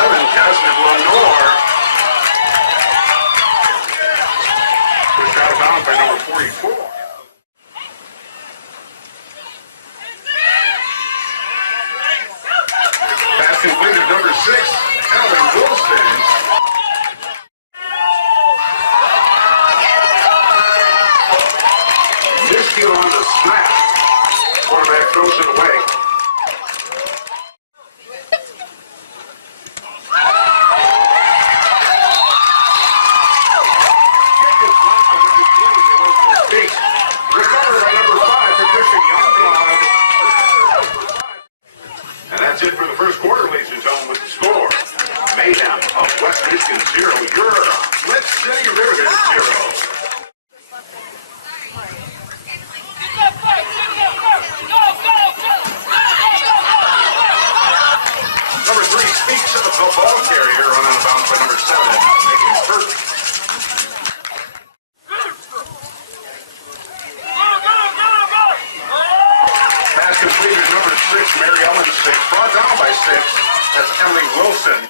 7, Casman Lenore. Pushed out of bounds by number 44. Pass completed number 6, Ellen Wilson. Miscue on the snap. Quarterback throws it away. Recovered by number 5, Patricia Youngblood. And that's it for the first quarter, ladies and gentlemen, with the score. Mayhem of West Michigan 0, your Flint City Riveters 0. Number 3 speaks of the ball carrier on out of bounds by number 7, making it perfect. Pass completed number 6, Mary Ellen 6, brought down by 6. That's Emily Wilson.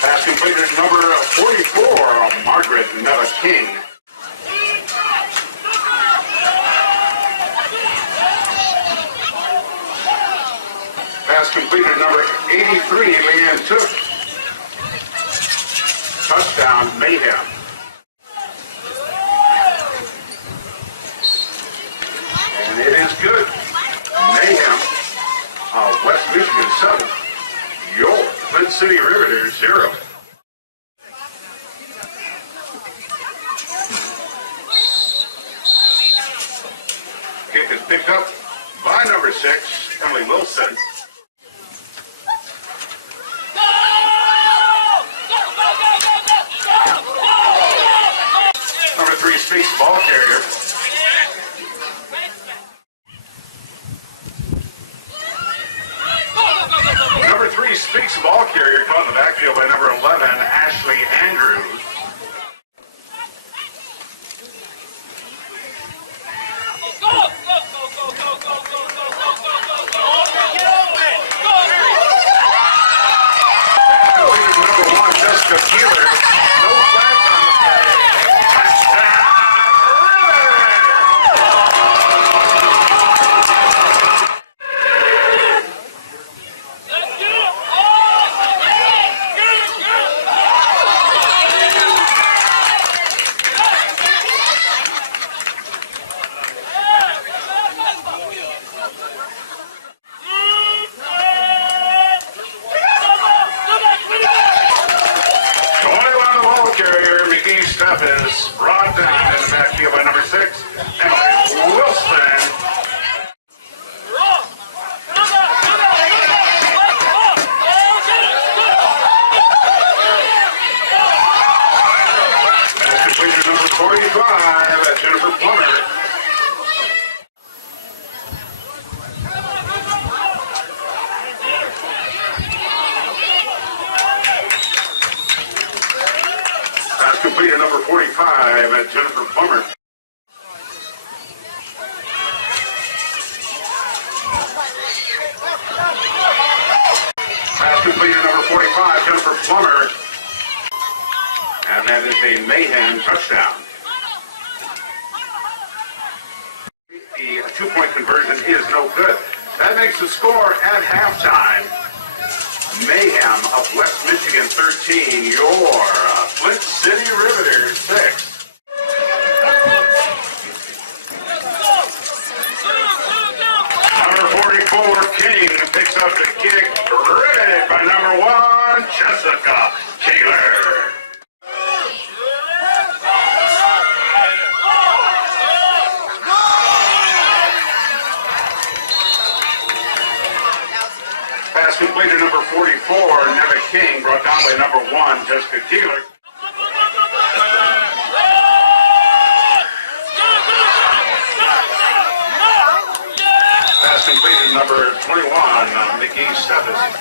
Pass completed number 44, Margaret Nella King. Pass completed number 83, Leanne Took. Touchdown, Mayhem. And it is good. Mayhem, West Michigan 7. Your Flint City Riveters 0. Kick is picked up by number 6, Emily Wilson. Number 3 speaks ball carrier. Number 3 speaks ball carrier caught in the backfield by number 11, Ashley Andrews. Number 1, Jessica Keeler. No flags on the play. Touchdown! Is brought down in the backfield by number 6, Emily Wilson. That's completed number 45, Jennifer Plummer. Completed number 45 at Jennifer Plummer. Pass completed number 45, Jennifer Plummer. And that is a Mayhem touchdown. The 2-point conversion is no good. That makes the score at halftime. Mayhem of West Michigan 13, your Flint City Riveters 6. Number 44, King, picks up the kick, ready by number 1, Jessica Keeler. Pass completed number 44, Neva King, brought down by number 1, Jessica Keeler. Pass completed number 21, Nikki Steffes.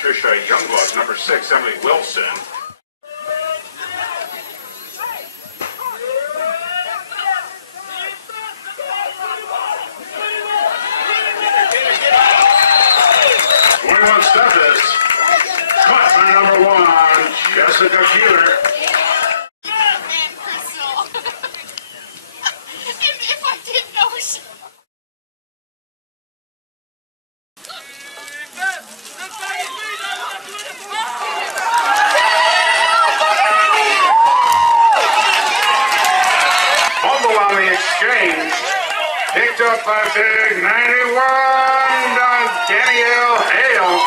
Patricia Youngblood, number 6, Emily Wilson. Stephens, caught by number 1, Jessica Keeler. If I didn't know she... Fumble on the exchange. Picked up by big 91, Danielle Hale.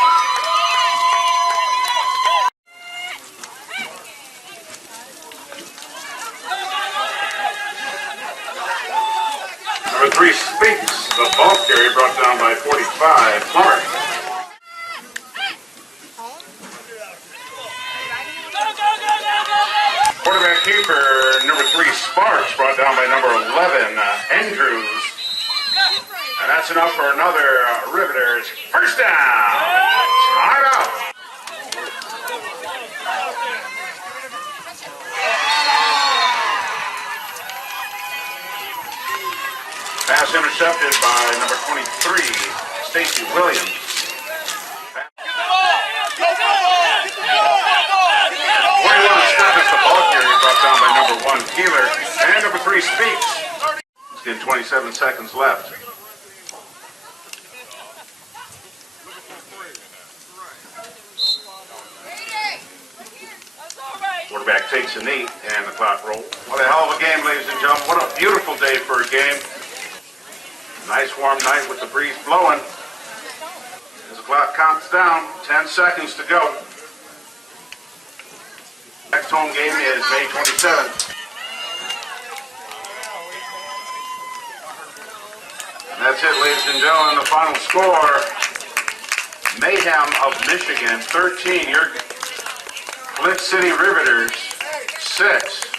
Number 3, Speaks. The ball carrier brought down by 45, Clark. Quarterback keeper, number 3, Sparks, brought down by number 11, Andrews. And that's enough for another Riveters first down. Time out. Pass intercepted by number 23, Stacy Williams. 41 Stephens, the ball carrier brought down by number 1, Keeler. And number 3, Speaks. In 27 seconds left. Quarterback takes a knee, and the clock rolls. What a hell of a game, ladies and gentlemen. What a beautiful day for a game. Nice warm night with the breeze blowing. As the clock counts down, 10 seconds to go. Next home game is May 27th. And that's it, ladies and gentlemen. The final score, Mayhem of Michigan, 13. Your Flint City Riveters, 6.